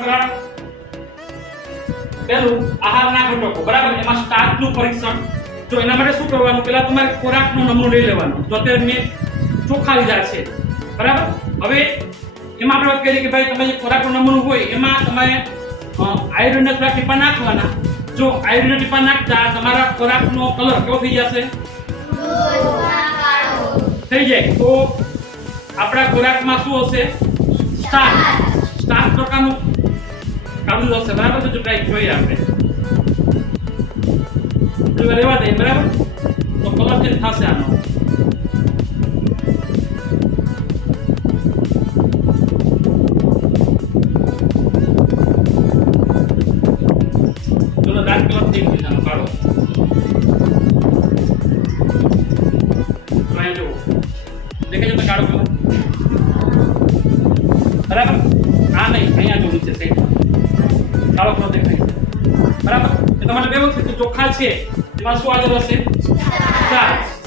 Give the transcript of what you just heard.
પ્રકરણ પહેલું આહારના ઘટકો. બરાબર? એમાં સ્ટાર્ચનું પરીક્ષણ. જો એના માટે શું કરવાનું? પહેલા તમારે ખોરાકનો નમૂનો લઈ લેવાનો. તો અત્યારે મેં ચોખા લીધા છે. બરાબર? હવે એમાં આપણે વાત કરીએ કે ભાઈ તમે જે ખોરાકનો નમૂનો હોય, એમાં તમારે આયુર્વેદના થોડા ટીપા નાખવાના. જો આયુર્વેદ ટીપા નાખતા તમારા ખોરાકનો કલર કેવો થઈ જશે? થઈ જાય. તો આપણા ખોરાકમાં શું હશે? સ્ટાર્ચ સ્ટાર્ચ પ્રકારનું કાબુ હશે બરાબર તો કંઈક જોઈએ આપણે. જો રહેવા દઈએ બરાબર? તો કલર ચેન્જ થશે આનો. ચલો ડાર્ક કલર થઈ ગયો છે આનો, કાઢો. જુઓ. દેખાય તો કાળો બરાબર? આ નહીં, અહીંયા જોડું છે સાઈડ કાળો કલર દેખાય. બરાબર? તમારે બે વખત ચોખા છે. એમાં શું આગળ હશે? સ્ટાર્ચ